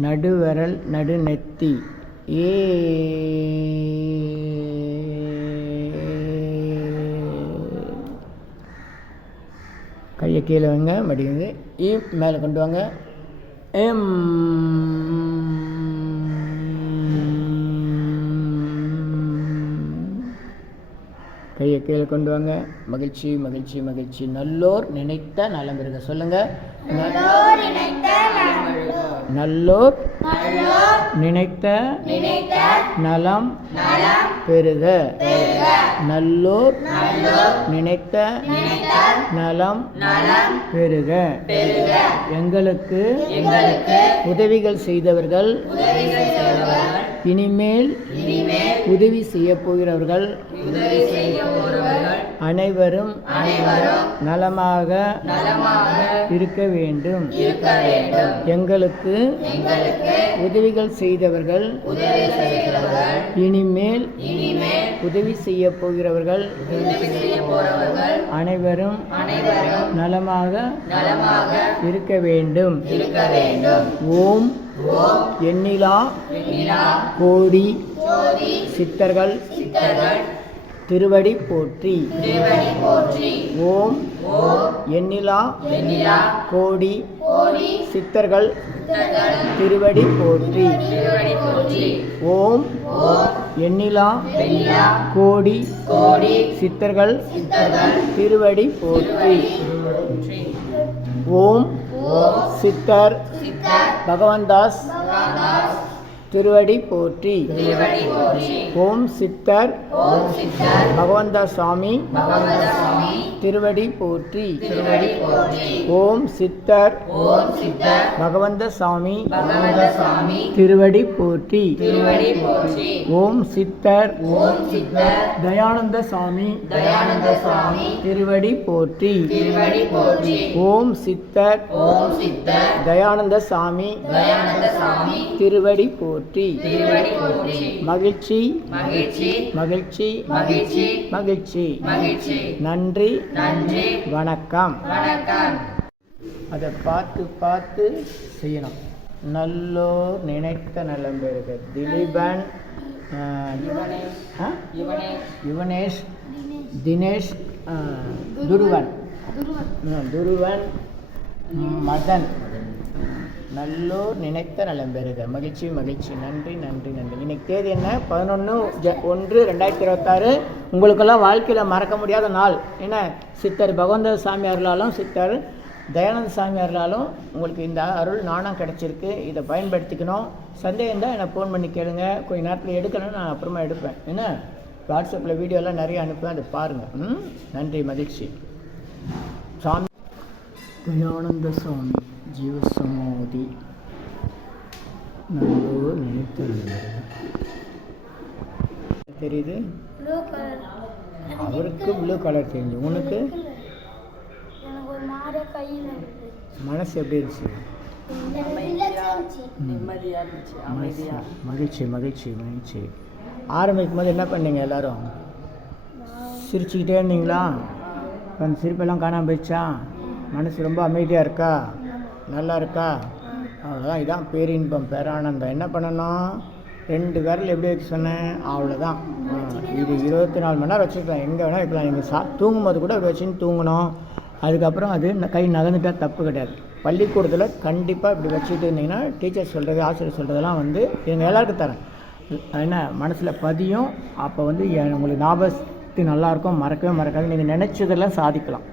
நடுவிரல் நடுநெத்தி ஏ கையை கீழே வைங்க, மடிங்க. இ மேலே கொண்டு வாங்க. எம் கையை கீழே கொண்டு வாங்க. மகிழ்ச்சி மகிழ்ச்சி மகிழ்ச்சி. நல்லோர் நினைத்த நலம் பெறுக. சொல்லுங்க. நல்லோர் நினைத்த நலம் பெறுக. நல்லோர் நினைத்த நலம் பெறுக. எங்களுக்கு உதவிகள் செய்தவர்கள் இனிமேல் உதவி செய்ய போகிறவர்கள் அனைவரும் நலமாக இருக்க வேண்டும். எங்களுக்கு உதவிகள் செய்தவர்கள் இனிமேல் உதவி செய்ய போகிறவர்கள் அனைவரும் நலமாக இருக்க வேண்டும். ஓம் எண்ணிலா கோடி சித்தர்கள் திருவடி போற்றி. ஓம் எண்ணிலா கோடி சித்தர்கள் திருவடி போற்றி. ஓம் எண்ணிலா கோடி சித்தர்கள் திருவடி போற்றி. ஓம் சித்தர் பகவான்தாஸ் திருவடி போற்றி. ஓம் சித்தர் பகவந்தாஸ் சுவாமி திருவடி போற்றி. ஓம் சித்தர் பகவந்த சாமி திருவடி போற்றி. ஓம் சித்தர் தயானந்த சாமி திருவடி போற்றி. ஓம் சித்தர் தயானந்த சாமி திருவடி போற்றி. மகிழ்ச்சி மகிழ்ச்சி மகிழ்ச்சி. நன்றி வணக்கம். அதை பார்த்து செய்யணும். நல்லோர் நினைத்த நலம் பெறுக. திலீபன், யுவனேஷ், தினேஷ், துருவன், மதன். நல்லோர் நினைத்த நலம் பெறுக. மகிழ்ச்சி மகிழ்ச்சி. நன்றி. இன்னைக்கு தேதி என்ன? 11/1/2026. உங்களுக்கெல்லாம் வாழ்க்கையில் மறக்க முடியாத நாள். என்ன? சித்தர் பகவந்த சாமியார்களாலும் சித்தர் தயானந்த சாமியார்களாலும் உங்களுக்கு இந்த அருள் நாணம் கிடச்சிருக்கு. இதை பயன்படுத்திக்கணும். சந்தேகம் தான் எனக்கு ஃபோன் பண்ணி கேளுங்க. கொஞ்ச நேரத்தில் எடுக்கணும்னு நான் அப்புறமா எடுப்பேன். என்ன? வாட்ஸ்அப்பில் வீடியோலாம் நிறைய அனுப்புவேன், அதை பாருங்கள். நன்றி மகிழ்ச்சி. சாமி தயானந்த சுவாமி ஜீவசமாதி நல்லோர் நினைத்து தெரியுது. அவருக்கு ப்ளூ கலர் தெரிஞ்சு, உனக்கு மனசு எப்படி இருந்துச்சு? மகிழ்ச்சி மகிழ்ச்சி மகிழ்ச்சி. ஆரம்பிக்கும் போது என்ன பண்ணீங்க எல்லோரும்? சிரிச்சுக்கிட்டே இருந்தீங்களா? இப்போ அந்த சிரிப்பெல்லாம் காணாமல் போயிடுச்சா? மனசு ரொம்ப அமைதியாக இருக்கா? நல்லா இருக்கா? அவ்வளோதான். இதான் பேரின்பம், பேரானந்தம். என்ன பண்ணணும்? 2 விரல் எப்படி வச்சு சொன்னேன்? அவ்வளோதான். இது 24 மணி நேரம் வச்சுக்கலாம், எங்கே வேணால் வைக்கலாம். நீங்கள் தூங்கும்போது கூட இப்படி வச்சுன்னு தூங்கணும். அதுக்கப்புறம் அது கை நகர்ந்துட்டால் தப்பு கிடையாது. பள்ளிக்கூடத்தில் கண்டிப்பாக இப்படி வச்சுட்டு இருந்தீங்கன்னா டீச்சர் சொல்கிறது, ஆசிரியர் சொல்கிறதெல்லாம் வந்து எங்கள் எல்லாருக்கும் தரேன். என்ன மனசில் பதியும். அப்போ வந்து உங்களுக்கு ஞாபகத்து நல்லாயிருக்கும், மறக்கவே மறக்காது. நீங்கள் நினச்சதெல்லாம் சாதிக்கலாம்.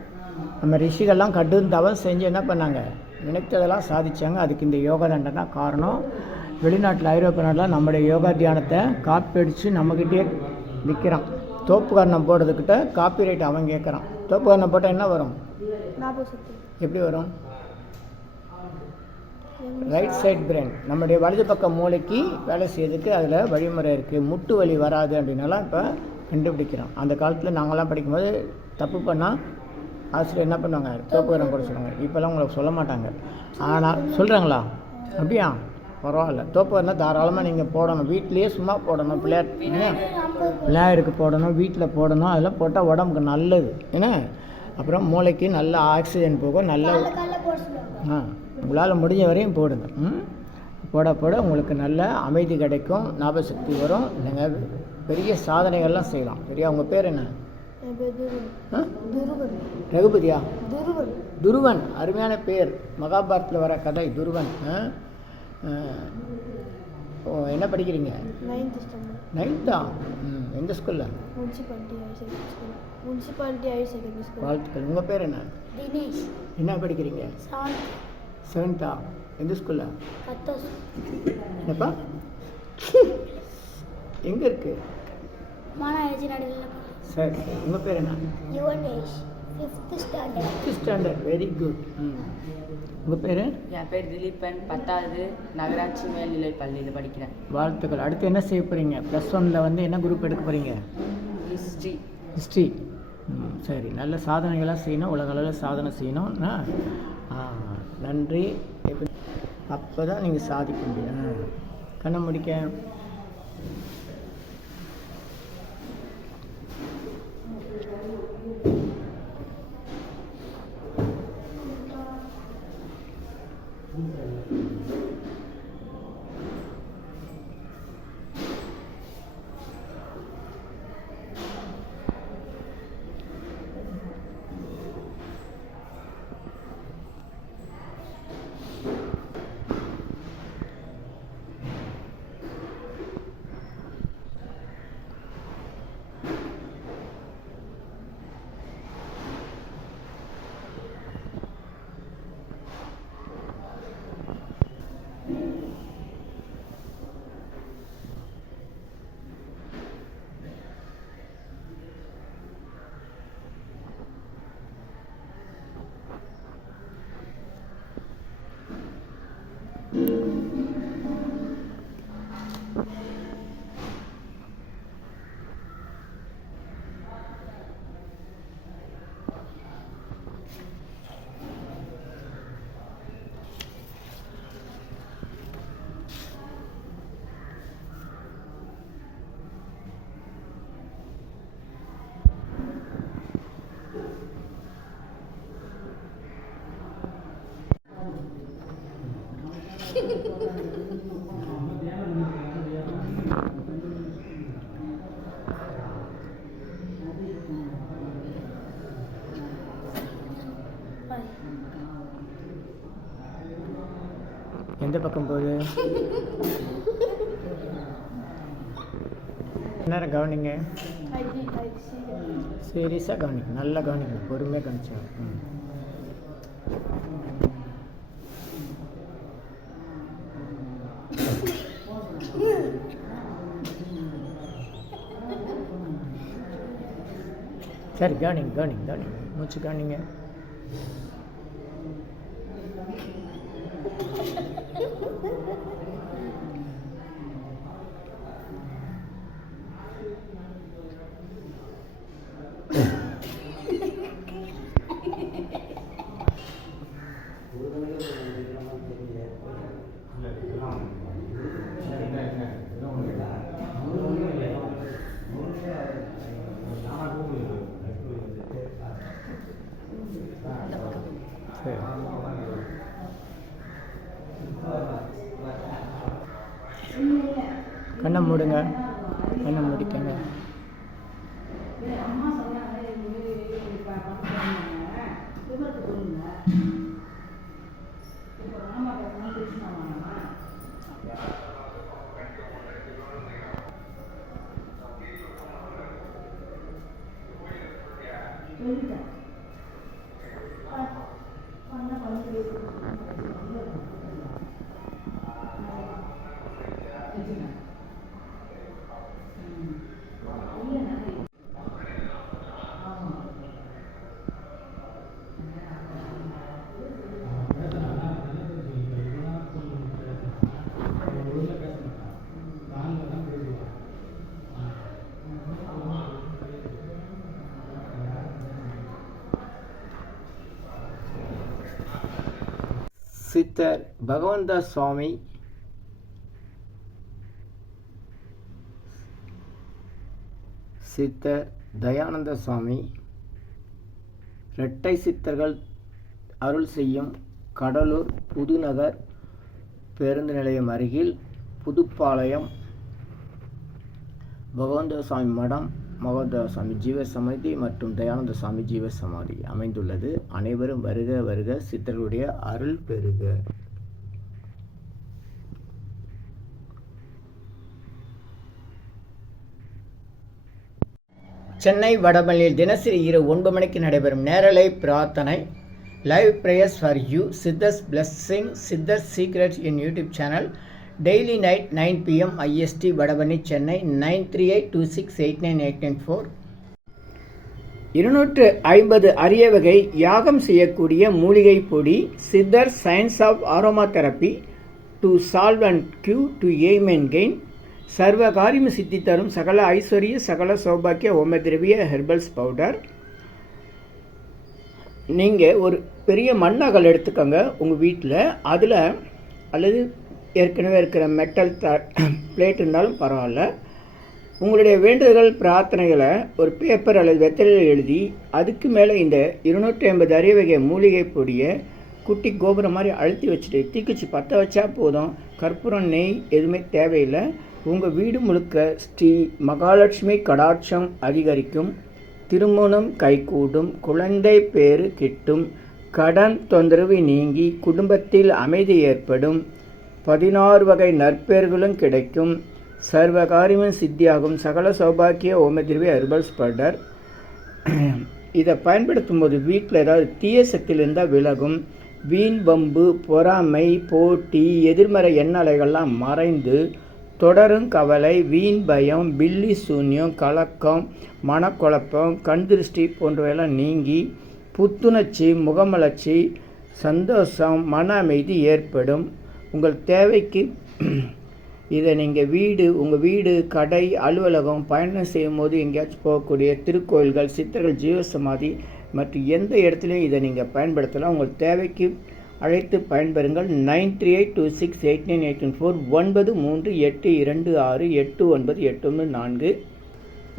நம்ம ரிஷிகள்லாம் கடும் தவம் செஞ்சு என்ன பண்ணாங்க? நினைத்ததெல்லாம் சாதித்தாங்க. அதுக்கு இந்த யோகா தண்டனை தான் காரணம். வெளிநாட்டில், ஐரோப்பிய நாட்டில் நம்முடைய யோகா தியானத்தை காப்பி அடித்து நம்மக்கிட்டே விற்கிறான். தோப்புக்காரணம் போடுறதுக்கிட்ட காப்பி ரைட் அவன் கேட்குறான். தோப்புக்காரணம் போட்டால் என்ன வரும்? எப்படி வரும்? ரைட் சைட் பிரெயின், நம்முடைய வலது பக்க மூளைக்கு வேலை செய்யறதுக்கு அதில் வழிமுறை இருக்குது. முட்டு வலி வராது அப்படின்னாலாம் இப்போ கண்டுபிடிக்கிறோம். அந்த காலத்தில் நாங்கள்லாம் படிக்கும்போது தப்பு பண்ணால் ஆசிரியர் என்ன பண்ணுவாங்க? தோப்புக்காரணம் போட சொல்லுவாங்க. இப்போல்லாம் உங்களுக்கு சொல்ல மாட்டாங்க. ஆனால் சொல்கிறாங்களா? அப்படியா? பரவாயில்ல. தோப்புக்காரணம் தாராளமாக நீங்கள் போடணும். வீட்லேயே சும்மா போடணும். பிள்ளையாருக்கு போடணும், வீட்டில் போடணும். அதெல்லாம் போட்டால் உடம்புக்கு நல்லது. என்ன அப்புறம் மூளைக்கு நல்ல ஆக்சிஜன் போகும். நல்ல உங்களால் முடிஞ்ச வரையும் போடுங்க. போட போட உங்களுக்கு நல்ல அமைதி கிடைக்கும், ஞாபக சக்தி வரும். நீங்கள் பெரிய சாதனைகள்லாம் செய்யலாம். சரியா? உங்கள் பேர் என்ன? ரகுபதியா? துருவன். அருமையான பேர். மகாபாரத்தில் வர கதை துருவன். என்ன படிக்கிறீங்க? 9th. எந்த ஸ்கூலில்? வாழ்த்துக்கள். உங்கள் பேர் என்ன? தினேஷ். என்ன படிக்கிறீங்க? 7th. எந்த ஸ்கூலில்? என்னப்பா? எங்கே இருக்கு? சரி. உங்கள் பேர் என்ன? Yuvanesh. 5th standard. Very good. உங்கள் பேர்? என் பேர் திலீபன். 10வது நகராட்சி மேல்நிலைப் பள்ளியில் படிக்கிறேன். வாழ்த்துக்கள். அடுத்து என்ன செய்ய போகிறீங்க? +1 வந்து என்ன குரூப் எடுக்க போகிறீங்க? ஹிஸ்ட்ரி. சரி. நல்ல சாதனைகளாக செய்யணும். உலக அளவில் சாதனை செய்யணும். நன்றி. அப்போ தான் நீங்கள் சாதிக்க முடியும். கண்ணை முடிக்க. எந்த பக்கம் போகுது? நேரம் கவனிங்க. சீரியஸாக கவனிங்க. நல்லா கவனிங்க. பொறுமையாக கவனிச்சா. சரி. கவனிங்க கவனிங்க கவனிங்க. மூச்சு கவனிங்க. சித்தர் பகவந்த சுவாமி சித்தர் தயானந்த சுவாமி இரட்டை சித்தர்கள் அருள் செய்யும் கடலூர் புதுநகர் பேருந்து நிலையம் அருகில் புதுப்பாளையம் பகவந்த சுவாமி மடம், பகவந்த சுவாமி ஜீவசமாதி மற்றும் தயானந்த சுவாமி ஜீவசமாதி அமைந்துள்ளது. அனைவரும் வருக வருக, சித்தர்களுடைய அருள் பெறுக. சென்னை வடபழனியில் தினசரி இரவு 9 மணிக்கு நடைபெறும் நேரலை பிரார்த்தனை live prayers for you Siddhars blessing Siddhars secrets in YouTube channel daily night 9 PM IST Vadapalani Chennai 9382689894. 250 அரிய வகை யாகம் செய்யக்கூடிய மூலிகை பொடி siddhar science of aroma therapy to solve and cure to aim and gain சர்வ காரியம் சித்தி தரும் சகல ஐஸ்வர்ய சகல சௌபாக்கிய ஓமதிரவிய ஹெர்பல்ஸ் பவுடர். நீங்கள் ஒரு பெரிய மண்ணகல் எடுத்துக்கோங்க உங்கள் வீட்டில், அதில் அல்லது ஏற்கனவே இருக்கிற மெட்டல் பிளேட் இருந்தாலும் பரவாயில்ல, உங்களுடைய வேண்டுதல்கள் பிரார்த்தனைகளை ஒரு பேப்பர் அல்லது வெத்தலையில் எழுதி அதுக்கு மேலே இந்த 250 அரிய வகை மூலிகை பொடியை குட்டி கோபுரம் மாதிரி அழுத்தி வச்சுட்டு தீக்குச்சி பற்ற வச்சா போதும். கற்பூரம் நெய் எதுவுமே தேவையில்லை. உங்கள் வீடு முழுக்க ஸ்ரீ மகாலட்சுமி கடாட்சம் அதிகரிக்கும், திருமணம் கைகூடும், குழந்தை பேறு கிட்டும், கடன் தொந்தரவு நீங்கி குடும்பத்தில் அமைதி ஏற்படும், 16 வகை நற்பெயர்களும் கிடைக்கும், சர்வகாரியமும் சித்தியாகும், சகல சௌபாக்கிய ஓமதிரவி ஹெர்பல்ஸ் பவுடர். இதை பயன்படுத்தும் போது வீட்டில் ஏதாவது தீய சக்தியில் இருந்தால் விலகும். வீண் வம்பு, பொறாமை, போட்டி, எதிர்மறை எண்ணலைகள்லாம் மறைந்து தொடரும் கவலை, வீண் பயம், பில்லி சூன்யம், கலக்கம், மனக்குழப்பம், கண் திருஷ்டி போன்றவையெல்லாம் நீங்கி புத்துணர்ச்சி, முகமலர்ச்சி, சந்தோஷம், மன அமைதி ஏற்படும். உங்கள் தேவைக்கு இதை நீங்கள் உங்கள் வீடு, கடை, அலுவலகம், பயணம் செய்யும் போது எங்கேயாச்சும் போகக்கூடிய திருக்கோயில்கள், சித்தர்கள் ஜீவசமாதி மற்றும் எந்த இடத்துலையும் இதை நீங்கள் பயன்படுத்தலாம். உங்கள் தேவைக்கு அழைத்து பயன்பெறுங்கள். 9382689894 9382689894.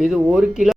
இது 1 கிலோ